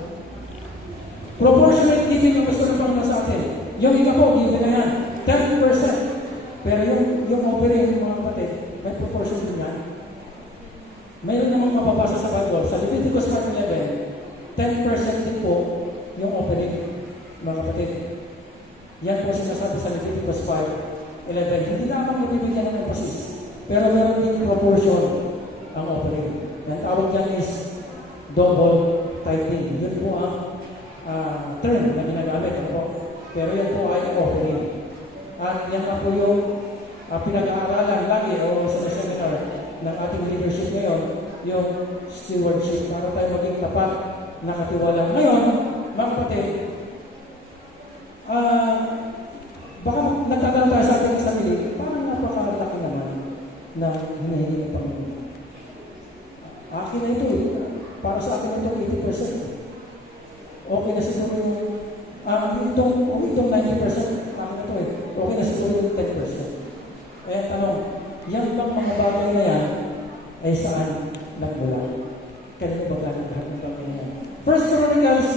Proportionate giving ang gusto ng Panginoon sa atin. Yung iba po, given na yan. 10%. Pero yung offering ng mga kapatid, may proportion din yan. Mayroon namang mababasa sa Bible. Sa Leviticus 11, 10% din po yung offering, mga kapatid. Yan po sinasabi sa Leviticus 5:11. Hindi na ako mabibigyan ng emphasis. Pero meron din proportion ang offering. Ang tawag dyan is double tithing. Yun po ang term na ginagamit. Pero yan po ay offering. At yan po yung pinag-aaralan lagi o sa seminar ng ating leadership ngayon, yung stewardship. Para tayo maging tapat na katiwala. Ngayon, mga kapatid, baka nagtatanong tayo sa ating sarili, parang napakalaki naman na hinihingi ng Panginoon. Akin na ito eh. Para sa akin ito 80%. Okay na siguro yung itong 90%. Akin ito eh. Okay na siguro yung 10%. Eh, yan bang mga bagay na yan ay saan nagmula? Kanino ba lahat ng bagay na yan? 1 Chronicles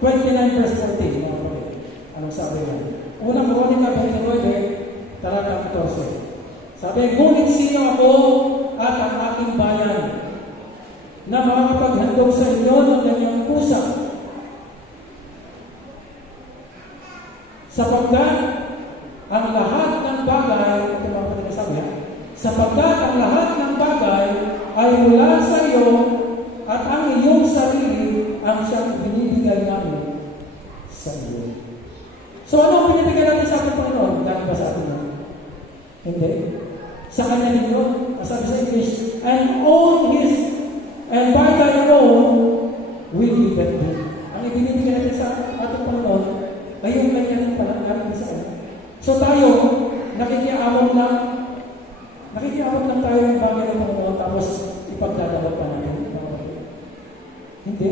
29 verse 14. Anong sabi yan? Unang Chronicles 29, talata 14. Sabi, ngunit sino ako at ang aking bayan na makakapaghandog sa inyo ng kanyang pusa. Sapagkat ang lahat ng bagay, ito mga pagkakasabi, sapagkat ang lahat ng bagay ay mula sa iyo at ang iyong sarili ang siyang binibigay namin sa iyo. So ano ang binibigay natin sa ating Panginoon? Dahil ba sa atin? Hindi. Sa kanya ninyo, sabi sa English, and by thy own will be that day. Ang ibinibigay natin sa ating Panginoon ay yung kanyang natin sa kanya. So tayo, nakikiamon lang tayo ng bagay ng Panginoon tapos ipagdadawat pa natin. Hindi.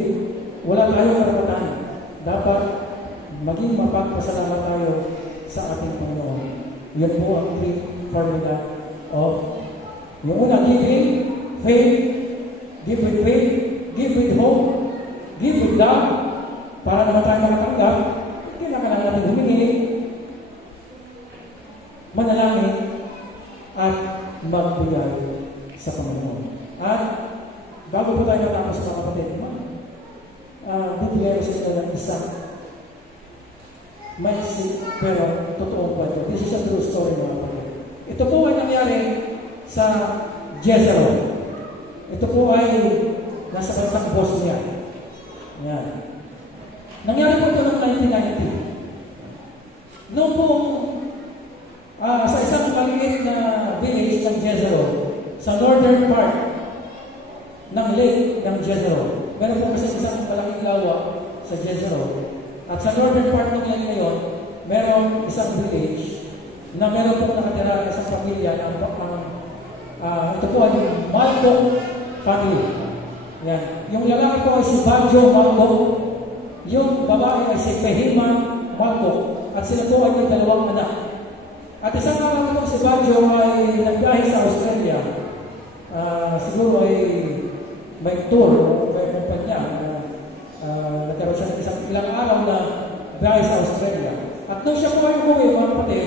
Wala tayong karapatan. Dapat maging mapagpasalamat tayo sa ating Panginoon. Yan po ang formula of yung una, giving, faith, give with faith, give with hope, give with love. Para naman tayo makatanggap, hindi na kailangan natin humingi, manalangin, at magbigay sa Panginoon. At bago po tayo matapos mga kapatid, bibigay ko sa inyo ng isang maisip pero totoong kwento. This is a true story mga kapatid. Ito po ay nangyari sa Jezreel. Ito po ay nasa bansang Bosnia. Yan. Nangyari po ito noong 1990. Noong po, sa isang maliit na village ng Jezreel, sa northern part ng lake ng Jezreel. Meron po kasi isang malaking lawa sa Jezreel. At sa northern part ng lake ngayon, meron isang village na meron po nakatira sa pamilya ng ito po ay Malco family. Yan. Yung lalaki po ay si Banjo Malco, yung babae ay si Fehima Malco, at sila po ay may dalawang anak. At isang araw ito si Banjo ay nagbiyahe sa Australia. Siguro ay may tour o may kumpanya. Nagkaroon siya ng isang ilang araw na biyahe sa Australia. At nung siya po ay umuwi, mga kapatid,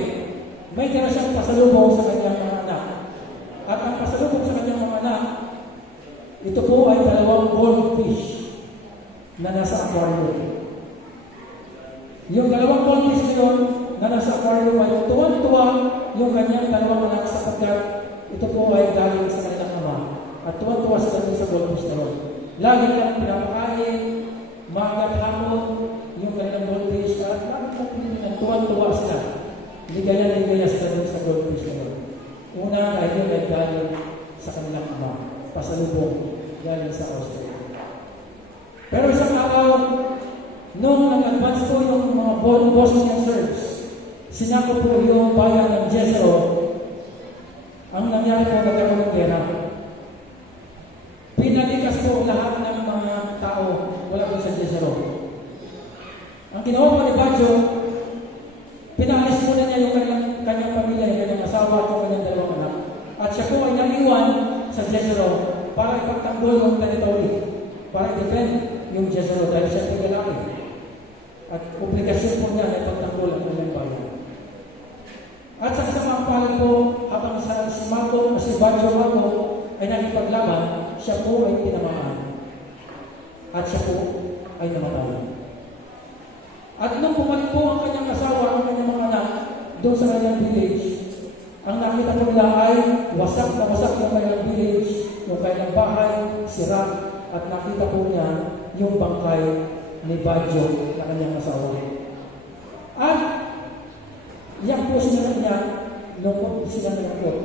may tira siyang pasalubong sa kanyang mga anak. At ang pasalubong sa kanyang mga anak, ito po ay dalawang goldfish na nasa aquarium. Yung dalawang goldfish ngayon na nasa aquarium ay tuwan-tuwa yung kanyang dalawang anak sapagkat ito po ay galing sa kanyang ama. At tuwan-tuwa sila sa goldfish na yun. Lagi lang pinapakain, magat hapon, yung kanilang goldfish at bakit tuwan-tuwa sila. Ligaya sila sa goldfish na yun. Una, dahil yun ay galing sa kanilang ama. Pasalubong galing sa Australia. Pero isang araw, nung nag-advance po yung mga Bosnian Serbs, sinako po yung bayan ng Jezreel, ang nangyari po nagkaroon ng gera. Pinalikas po lahat ng mga tao wala po sa Jezreel. Ang ginawa po ni Banjo, pinalis po na niya yung kanyang pamilya, yung kanyang asawa at yung kanyang dalawang anak. At siya po ay naiwan sa Jezreel para ipagtanggol yung territory, para i-defend yung Jezreel dahil siya ay lalaki. At komplikasyon po niya na ipagtanggol ang kanyang bayan. At sa kasamang palad po, habang si Banjo Malco ay nakipaglaban, siya po ay tinamaan. At siya po ay namatay. At nung bumalik po ang kanyang asawa, ang kanyang mga anak, doon sa kanyang village, ang nakita po nila ay wasak na wasak yung kanyang village yung kailang bahay, sira, at nakita po niya yung bangkay ni Badyo na kanyang asawa. At yan po sila niya, lungkot sila na lungkot.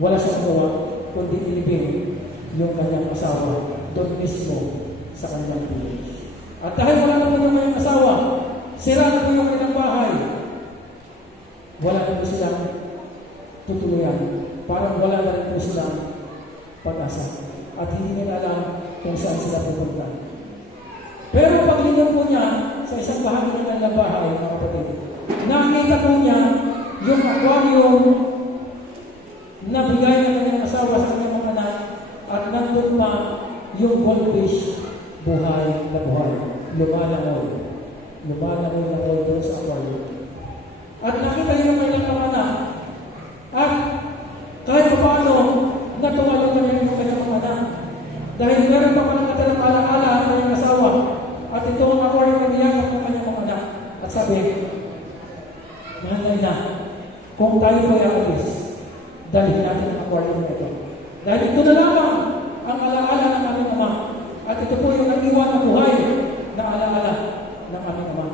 Wala siyang gawa, kundi ilibing yung kanyang asawa doon mismo sa kanyang village. At dahil wala na po yung kanyang asawa, sira na po yung kanyang bahay, wala na po silang tutuluyan. Parang wala na rin po silang pag-asa. At hindi nila alam kung saan sila pupunta. Pero paglingon po niya sa isang bahagi ng kanyang bahay, mga kapatid, nakita po niya yung aquarium na bigay ng kanyang asawa sa kanyang mga anak, at nandun pa yung goldfish, buhay na buhay. Lumalangoy na doon sa aquarium. At nakita niyo yung kanyang mga anak. At kahit paano, natuwa yung kanyang mga anak. Dahil meron pa palang katalang alaala ang kanyang asawa. At ito ang aquarium na niyakap ng kanyang mga anak. At sabi, mahal na ina, kung tayo po i-alis, dalhin natin ang aquarium na ito. Dahil ito na lamang ang alaala ng aming ama. At ito po yung nag-iwan na buhay na alaala ng aming ama.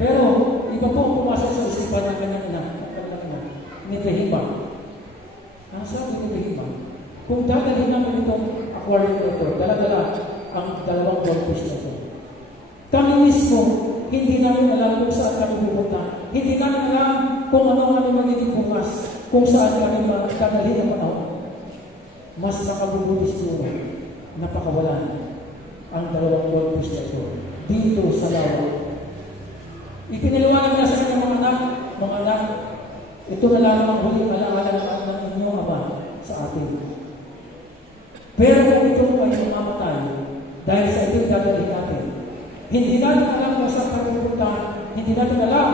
Pero, iba po ang pumasok sa isipan ng kanyang ina, ni Tehima. Ang sabi ni Tehima, kung dadalhin namin itong aquarium na ito, dala-dala ang dalawang goldfish na ito. Kami mismo, hindi namin alam kung saan kami pupunta. Hindi namin alam kung ano ang aming magiging bukas, kung saan kami magdadalhin ang panahon. Mas nakabubulis siguro na pakawalan ang dalawang goldfish na ito dito sa lawa. Ipiniliwanag na sa kanyang mga anak, ito na lang ang huling alaala ng inyong ama sa atin. Pero kung ito po ay mamamatay, dahil sa ito dadalhin natin, hindi natin alam kung saan tayo pupunta, hindi natin alam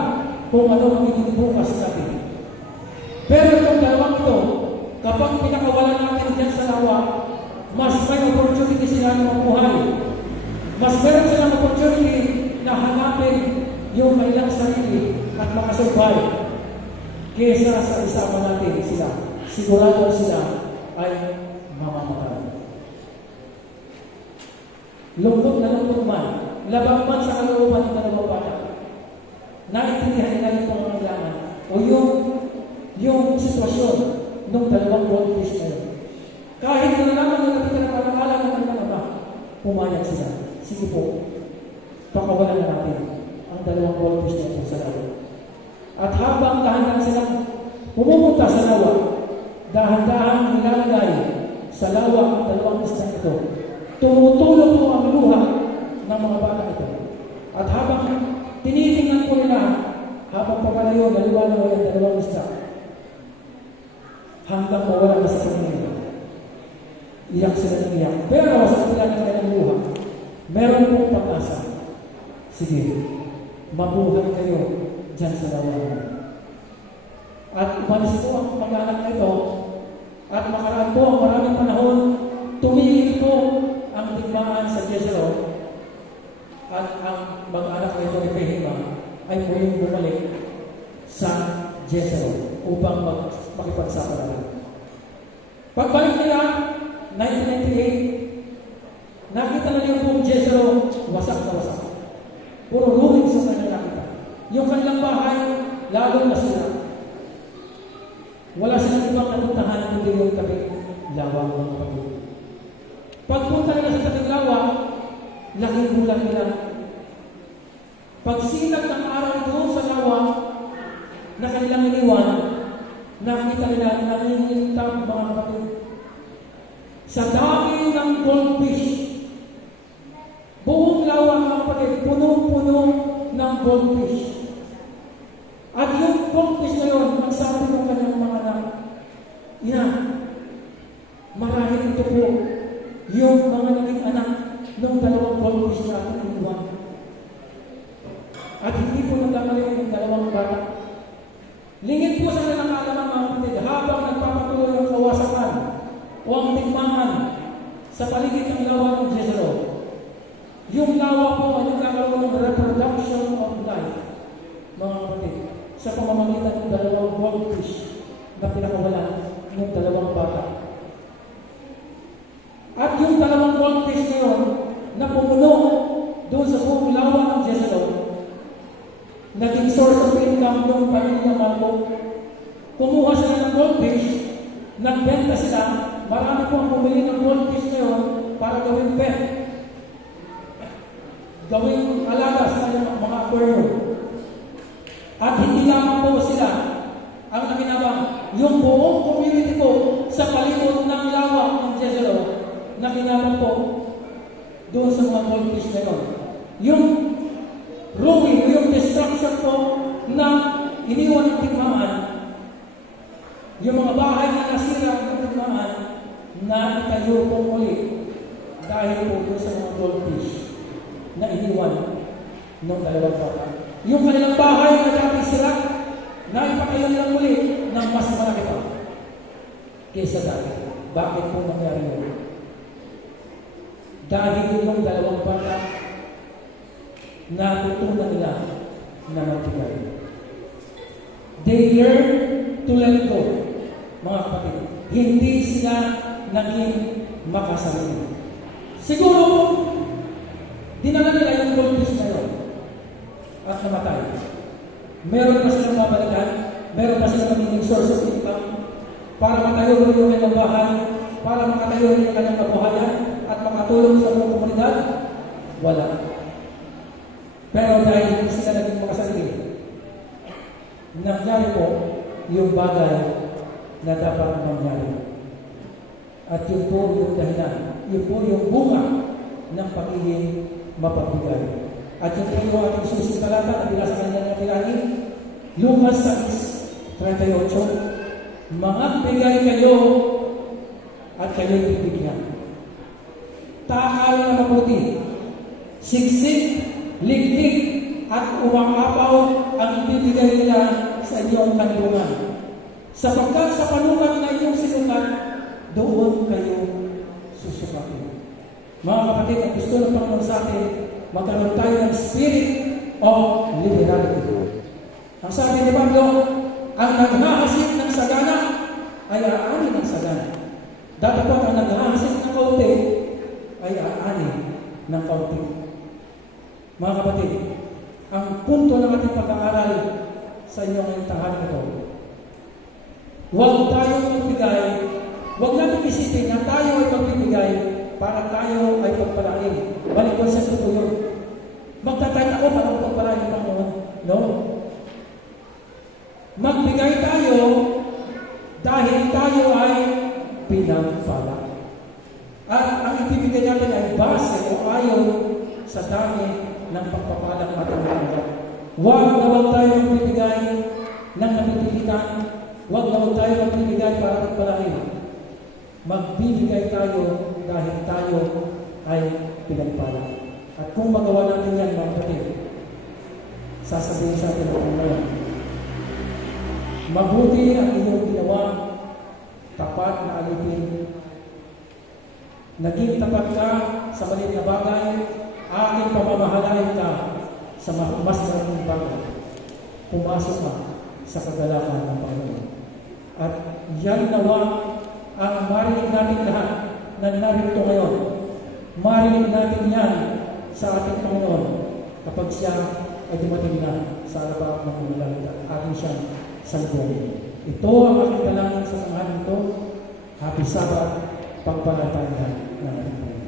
kung ano ang magiging bukas natin. Pero itong dalawang ito, kapag pinakawalan natin dyan sa lawa, mas may opportunity sila na mabuhay. Mas meron silang opportunity na hanapin yung kailang sarili at makasurvive kesa sa isama natin sila. Sigurado sila ay mamamatay. Lungkot na lungkot man, labang man sa kalooban ng dalawang bata, naintindihan nila yung pangangailangan o yung sitwasyon ng dalawang goldfish na yun. Kahit na naman na natin na panakalan ng kanyang ama, pumayag sila. Sige po, pakawalan na natin ang dalawang goldfish na ito sa lawa. At habang dahan-dahan silang pumupunta sa lawa, dahan-dahan nilalagay sa lawa ang dalawang isla ito. Tumutulong po ang luha ng mga bata ito. At habang tinitingnan po nila, habang papalayo, naliwanag ang dalawang isla, hanggang mawala na sa kanila. Iyak sila ng iyak. Pero sa kanila ng kanilang luha, meron pong pag-asa. Sige, mabuhay kayo dyan sa lawa. At umalis po ang mag-anak na ito, at makaraan po ang maraming panahon, tumigil po ang digmaan sa Jezreel, at ang mag-anak na ito ni Tehima ay muling bumalik sa Jezreel upang makipagsapalaran. Pagbalik nila, 1998, nakita na niyo pong Jezreel wasak na wasak. Puro ruin sa kanyang nakita. Yung kanilang bahay, lalo na sila. Wala silang ibang napuntahan kundi yung tabing lawa ng kapatid. Pagpunta nila sa tabing lawa, laking bulan nila. Pagsinag ng araw doon sa lawa na kanilang iniwan, nakita nila nangingitab mga kapatid. Sa dami ng goldfish, buong lawa mga kapatid, punong-puno ng goldfish. At yung goldfish na yun, magsabi ng kanyang mga anak, ina, marahil ito po yung mga naging anak ng dalawang goldfish na ating iniwan. At hindi po nagkakalit yung dalawang bata. Lingid po sa kanilang alaman mga kapatid, habang nagpapatuloy ang kawasakan o ang tigmangan sa paligid ng lawa ng Jezreel, yung lawa po ay nagkakaroon ng reproduction of life, mga kapatid, sa pamamagitan ng dalawang goldfish na pinakawalan ng dalawang bata goldfish na yun na pumuno doon sa buong lawa ng Jezero, naging source of income ng pamilya Marco. Kumuha sila ng goldfish, nagbenta sila, marami po ang bumili ng goldfish na yun para gawing pet, gawing alaga sa kanyang mga aquarium. At hindi lamang po sila ang naginabang, yung buong community po sa palibot ng lawa ng Jezero, naginabang po doon sa mga goldfish na yun. Yung ruin, yung destruction po na iniwan ng tigmaan, yung mga bahay na nasira ng tigmaan, na itayo po muli dahil po doon sa mga goldfish na iniwan ng dalawang bata. Yung kanilang bahay na dati sila, na ipatayo nilang muli ng mas malaki pa kaysa dati. Bakit po nangyari yun? Dahil yung dalawang bata, natutunan nila na magbigay. They learn to let go, mga kapatid. Hindi sila naging makasarili. Siguro, dinala nila yung goldfish na yun at namatay. Meron pa silang babalikan, meron pa silang magiging source of income para matayo rin yung kanilang bahay, para makatayo rin yung kanilang kabuhayan at makatulong sa buong komunidad. Wala. Pero dahil hindi sila naging makasarili, nangyari po yung bagay na dapat mangyari. At yun po yung dahilan, yun po yung bunga ng pagiging mapagbigay. At yun po yung ating susunod talata na bila sa kanilang natilangin, Lucas 6:38, Magbigay kayo at kayo'y bibigyan. Takal na mabuti, siksik, liglig, at umakapaw ang ibibigay nila sa inyong kanlungan. Sapagkat sa panukat na inyong sinukat, doon kayo susukatin. Mga kapatid, ang gusto ng Panginoon sa atin, magkaroon tayo ng spirit of liberality. Ang sabi ni Pablo, ang naghahasit ng sagana ay aani ng sagana. Dapat po ang naghahasit ng kaunti ay aani ng kaunti. Mga kapatid, ang punto ng ating pag-aaral sa inyong ngayong tahanan ito, huwag tayong magbigay, huwag natin isipin na tayo ay magbibigay para tayo ay pagpalain. Balik konsepto po yun. Magtatay ako para pagpalain ng Panginoon. No. Magbigay tayo dahil tayo ay pinagpala. At ang ibibigay natin ay base o ayon sa dami ng pagpapalang ating natanggap. Huwag na huwag tayo magbibigay ng napipilitan. Huwag na huwag tayo magbibigay para pagpalain. Magbibigay tayo dahil tayo ay pinagpala. At kung magawa natin yan, mga kapatid, sasabihin sa atin ang Panginoon, mabuti ang iyong ginawa, tapat na alipin. Naging tapat ka sa maliit na bagay, aking pamamahalain ka sa mas maraming bagay. Pumasok ka sa kagalakan ng Panginoon. At yan nawa ang marinig natin lahat na narito ngayon. Marinig natin yan sa ating Panginoon kapag siya ay dumating na sa araw ng umulan at ating siyang salubungin. Ito ang aking dalangin sa tanghali ito. Happy Sabbath, pagpalatayan ng ating Panginoon.